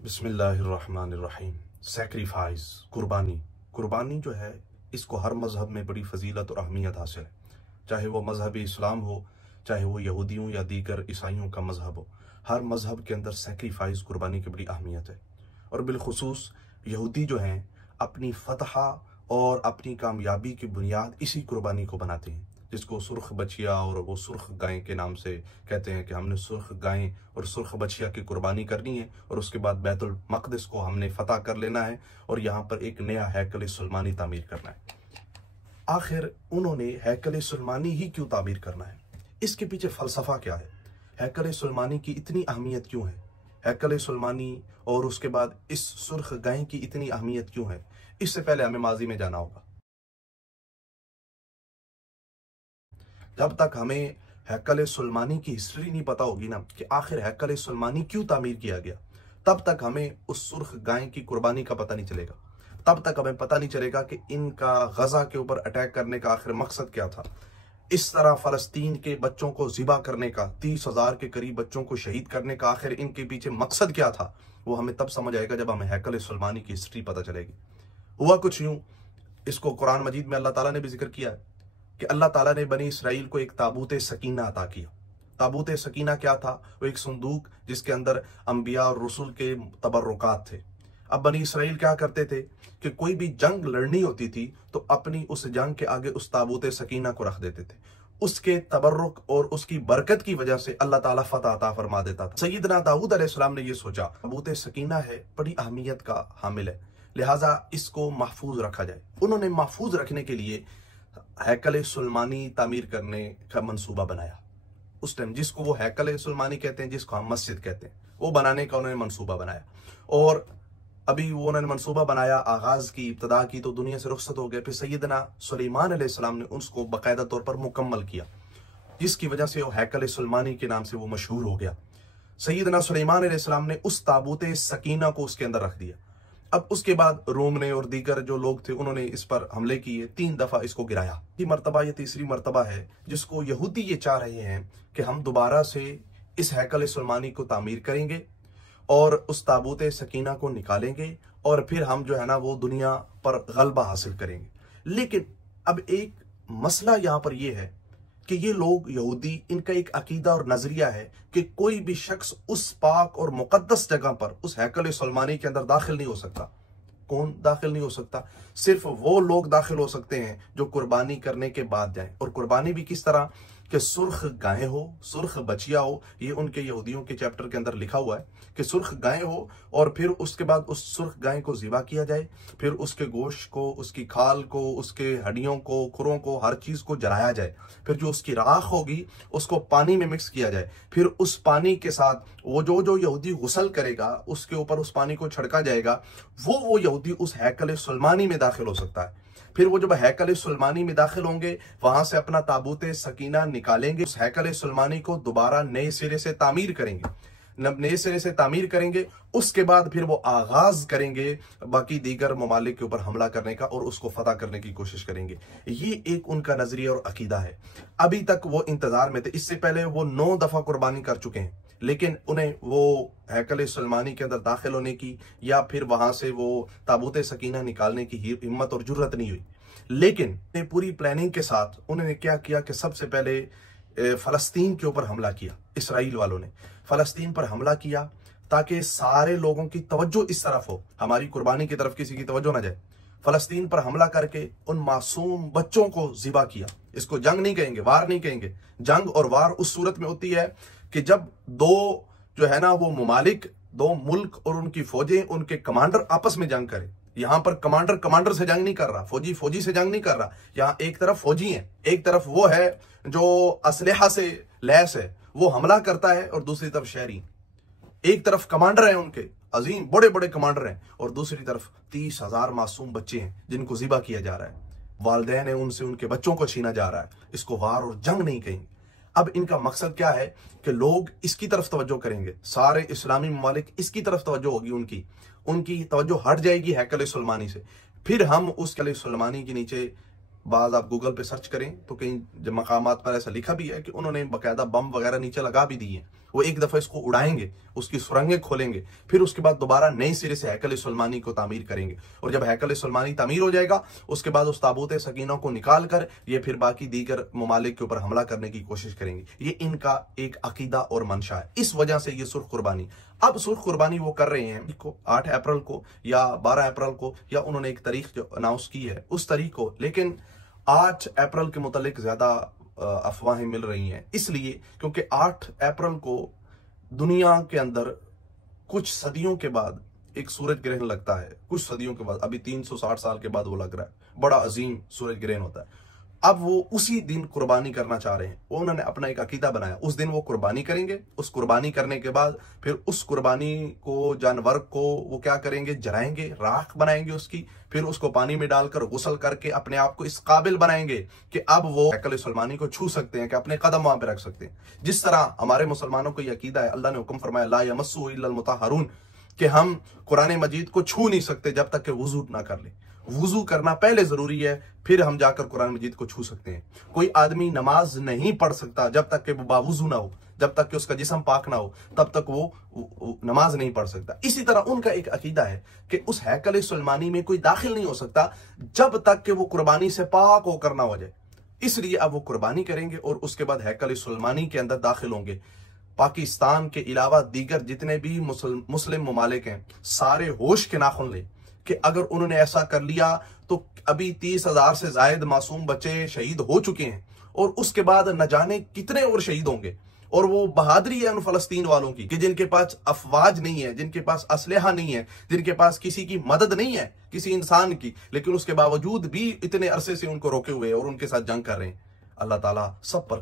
बिस्मिल्लाहिर्रहमानिर्रहीम। सैक्रिफाइस, कुर्बानी जो है, इसको हर मज़हब में बड़ी फजीलत और अहमियत हासिल है। चाहे वो मज़हब इस्लाम हो, चाहे वो यहूदियों या दीगर ईसाइयों का मज़हब हो, हर मज़हब के अंदर सैक्रिफाइस, कुर्बानी की बड़ी अहमियत है। और बिलखुसूस यहूदी जो हैं, अपनी फतह और अपनी कामयाबी की बुनियाद इसी कुर्बानी को बनाते हैं, जिसको सुर्ख बछिया और वो सुर्ख गाय के नाम से कहते हैं कि हमने सुर्ख गाय और सुर्ख बछिया की कुर्बानी करनी है और उसके बाद बैतुल मक़दिस को हमने फतह कर लेना है और यहाँ पर एक नया हैकल सुलमानी तामीर करना है। आखिर उन्होंने हैकल सुलमानी ही क्यों तामीर करना है? इसके पीछे फ़लसफ़ा क्या है? हैकल सुलमानी की इतनी अहमियत क्यों है? हैकल सुलमानी और उसके बाद इस सुर्ख गाय की इतनी अहमियत क्यों है? इससे पहले हमें माजी में जाना होगा। जब तक हमें हैकल सुलमानी की हिस्ट्री नहीं पता होगी ना, कि आखिर हैकल सुलमानी क्यों तामीर किया गया, तब तक हमें उस सुर्ख गाय की कुर्बानी का पता नहीं चलेगा। तब तक हमें पता नहीं चलेगा कि इनका गजा के ऊपर अटैक करने का आखिर मकसद क्या था। इस तरह फ़लस्तीन के बच्चों को ज़िबा करने का, 30,000 के करीब बच्चों को शहीद करने का आखिर इनके पीछे मकसद क्या था, वो हमें तब समझ आएगा जब हमें हैकल सुलमानी की हिस्ट्री पता चलेगी। हुआ कुछ यूं, इसको कुरान मजीद में अल्लाह ताला ने भी जिक्र किया है कि अल्लाह ताला ने बनी इसराइल को एक ताबूत सकीना अता किया। ताबूत सकीना क्या था? वो एक संदूक जिसके अंदर अंबिया और रसूल के तबर्रुकात थे। अब बनी इसराइल क्या करते थे कि कोई भी जंग लड़नी होती थी तो अपनी उस जंग के आगे उस ताबूत सकीना को रख देते थे। उसके तबर्रुक और उसकी बरकत की वजह से अल्लाह ताला फतह अता फरमा देता था। सैयदना दाऊद अलैहिस्सलाम ने यह सोचा, ताबूत सकीना है, बड़ी अहमियत का हामिल है, लिहाजा इसको महफूज रखा जाए। उन्होंने महफूज रखने के लिए हैकल सुलमानी तामीर करने का मंसूबा बनाया। उस टाइम जिसको वो हैकल सुलमानी कहते हैं, जिसको हम मस्जिद कहते हैं, वो बनाने का उन्होंने मंसूबा बनाया। और अभी वो उन्होंने मंसूबा बनाया, आगाज की, इब्तदा की, तो दुनिया से रुखसत हो गए। फिर सैयदना सुलेमान अलैहिस्सलाम ने उसको बाकायदा तौर पर मुकम्मल किया, जिसकी वजह से वो हैकल सुलमानी के नाम से वो मशहूर हो गया। सैयदना सुलेमान अलैहिस्सलाम ने उस ताबूत सकीना को उसके अंदर रख दिया। अब उसके बाद रोम ने और दीगर जो लोग थे, उन्होंने इस पर हमले किए, 3 दफा इसको गिराया। ये मर्तबा, ये तीसरी मर्तबा है जिसको यहूदी ये चाह रहे हैं कि हम दोबारा से इस हैकल सुलमानी को तामीर करेंगे और उस ताबूत सकीना को निकालेंगे और फिर हम जो है ना वो दुनिया पर गलबा हासिल करेंगे। लेकिन अब एक मसला यहाँ पर यह है कि ये लोग यहूदी, इनका एक अकीदा और नजरिया है कि कोई भी शख्स उस पाक और मुकद्दस जगह पर, उस हैकल सुलमानी के अंदर दाखिल नहीं हो सकता। कौन दाखिल नहीं हो सकता? सिर्फ वो लोग दाखिल हो सकते हैं जो कुर्बानी करने के बाद जाएं। और कुर्बानी भी किस तरह कि सुर्ख गाय हो, सुर्ख बछिया हो। ये उनके यहूदियों के चैप्टर के अंदर लिखा हुआ है कि सुर्ख गाय हो और फिर उसके बाद उस सुर्ख गाय को ज़िबा किया जाए, फिर उसके गोश्त को, उसकी खाल को, उसके हड्डियों को, खुरों को, हर चीज़ को जलाया जाए। फिर जो उसकी राख होगी उसको पानी में मिक्स किया जाए। फिर उस पानी के साथ वो जो यहूदी गुस्ल करेगा, उसके ऊपर उस पानी को छिड़का जाएगा, वो यहूदी उस हैकल सुलमानी में दाखिल हो सकता है। फिर वो जब हैकल सुलमानी में दाखिल होंगे, वहां से अपना ताबूत सकीना निकालेंगे, उस हैकल सुलमानी को दोबारा नए सिरे से तामीर करेंगे। नए सिरे से तामीर करेंगे, उसके बाद फिर वो आगाज करेंगे बाकी दीगर ममालिक के ऊपर हमला करने का और उसको फतह करने की कोशिश करेंगे। ये एक उनका नजरिया और अकीदा है। अभी तक वो इंतजार में थे। इससे पहले वो 9 दफा कुर्बानी कर चुके हैं, लेकिन उन्हें वो हैकल सुलमानी के अंदर दाखिल होने की या फिर वहां से वो ताबूत सकीना निकालने की हिम्मत और जुर्रत नहीं हुई। लेकिन पूरी प्लानिंग के साथ उन्होंने क्या किया कि सबसे पहले फलस्तीन के ऊपर हमला किया। इसराइल वालों ने फलस्तीन पर हमला किया ताकि सारे लोगों की तवज्जो इस तरफ हो, हमारी कुर्बानी की तरफ किसी की तवज्जो ना जाए। फलस्तीन पर हमला करके उन मासूम बच्चों को ज़िबा किया। इसको जंग नहीं कहेंगे, वार नहीं कहेंगे। जंग और वार उस सूरत में होती है कि जब दो जो है ना वो ममालिक, 2 मुल्क और उनकी फौजें, उनके कमांडर आपस में जंग करें। यहां पर कमांडर कमांडर से जंग नहीं कर रहा, फौजी फौजी से जंग नहीं कर रहा। यहां एक तरफ फौजी है, एक तरफ वो है जो असलहा से लैस है, वो हमला करता है, और दूसरी तरफ शहरी। एक तरफ कमांडर है, उनके अजीम बड़े बड़े कमांडर हैं, और दूसरी तरफ 30,000 मासूम बच्चे हैं जिनको ज़िबा किया जा रहा है। वालिदैन है, उनसे उनके बच्चों को छीना जा रहा है। इसको वार और जंग नहीं कहेंगे। अब इनका मकसद क्या है कि लोग इसकी तरफ तवज्जो करेंगे, सारे इस्लामी ममालिक इसकी तरफ तवज्जो होगी, उनकी तवज्जो हट जाएगी हैकल सुलमानी से। फिर हम उस हैकल सुलमानी के नीचे, बाद आप गूगल पे सर्च करें तो कई मकामात पर ऐसा लिखा भी है कि उन्होंने बाकायदा बम वगैरह नीचे लगा भी दिए हैं वो एक दफा इसको उड़ाएंगे, उसकी सुरंगें खोलेंगे, फिर उसके बाद दोबारा नए सिरे से हैकल सुलेमानी को तामीर करेंगे। और जब हैकल सुलेमानी तामीर हो जाएगा, उसके बाद उस ताबूत सकीना को निकाल कर ये फिर बाकी दीगर ममालिक के ऊपर हमला करने की कोशिश करेंगे। ये इनका एक अकीदा और मंशा है। इस वजह से ये सुर्ख कुर्बानी, अब सुर्ख कुर्बानी वो कर रहे हैं 8 अप्रैल को या 12 अप्रैल को, या उन्होंने एक तारीख जो अनाउंस की है उस तारीख को, लेकिन 8 अप्रैल के मुतालिक ज्यादा अफवाहें मिल रही हैं, इसलिए क्योंकि 8 अप्रैल को दुनिया के अंदर कुछ सदियों के बाद एक सूरज ग्रहण लगता है। कुछ सदियों के बाद, अभी 360 साल के बाद वो लग रहा है, बड़ा अजीम सूरज ग्रहण होता है। अब वो उसी दिन कुर्बानी करना चाह रहे हैं। उन्होंने अपना एक अकीदा बनाया, उस दिन वो कुर्बानी करेंगे। उस कुर्बानी करने के बाद फिर उस कुर्बानी को, जानवर को वो क्या करेंगे, जलाएंगे, राख बनाएंगे उसकी, फिर उसको पानी में डालकर गुस्ल करके अपने आप को इस काबिल बनाएंगे कि अब वो हैकल सुलेमानी को छू सकते हैं, कि अपने कदम वहां पर रख सकते हैं। जिस तरह हमारे मुसलमानों को यह अकीदा है, अल्लाह ने हुक्म फरमाया ला यमस्सुहु इल्लल मुतहहरून, कि हम कुरान मजीद को छू नहीं सकते जब तक कि वुजू ना कर ले। वुजू करना पहले जरूरी है, फिर हम जाकर कुरान मजीद को छू सकते हैं। कोई आदमी नमाज नहीं पढ़ सकता जब तक कि वो बावुजू ना हो, जब तक कि उसका जिस्म पाक ना हो, तब तक वो नमाज नहीं पढ़ सकता। इसी तरह उनका एक अकीदा है कि उस हैकल सुलेमानी में कोई दाखिल नहीं हो सकता जब तक कि वो कुर्बानी से पाक होकर ना हो जाए। इसलिए अब वो कुर्बानी करेंगे और उसके बाद हैकल सुलेमानी के अंदर दाखिल होंगे। पाकिस्तान के अलावा दीगर जितने भी मुस्लिम ममालिक हैं, सारे होश के नाखुन ले कि अगर उन्होंने ऐसा कर लिया तो अभी 30,000 से जायद मासूम बच्चे शहीद हो चुके हैं, और उसके बाद न जाने कितने और शहीद होंगे। और वो बहादुरी है उन फलस्तीन वालों की कि जिनके पास अफवाज नहीं है, जिनके पास असलहा नहीं है, जिनके पास किसी की मदद नहीं है, किसी इंसान की, लेकिन उसके बावजूद भी इतने अरसे से उनको रोके हुए और उनके साथ जंग कर रहे हैं। अल्लाह ताला सब पर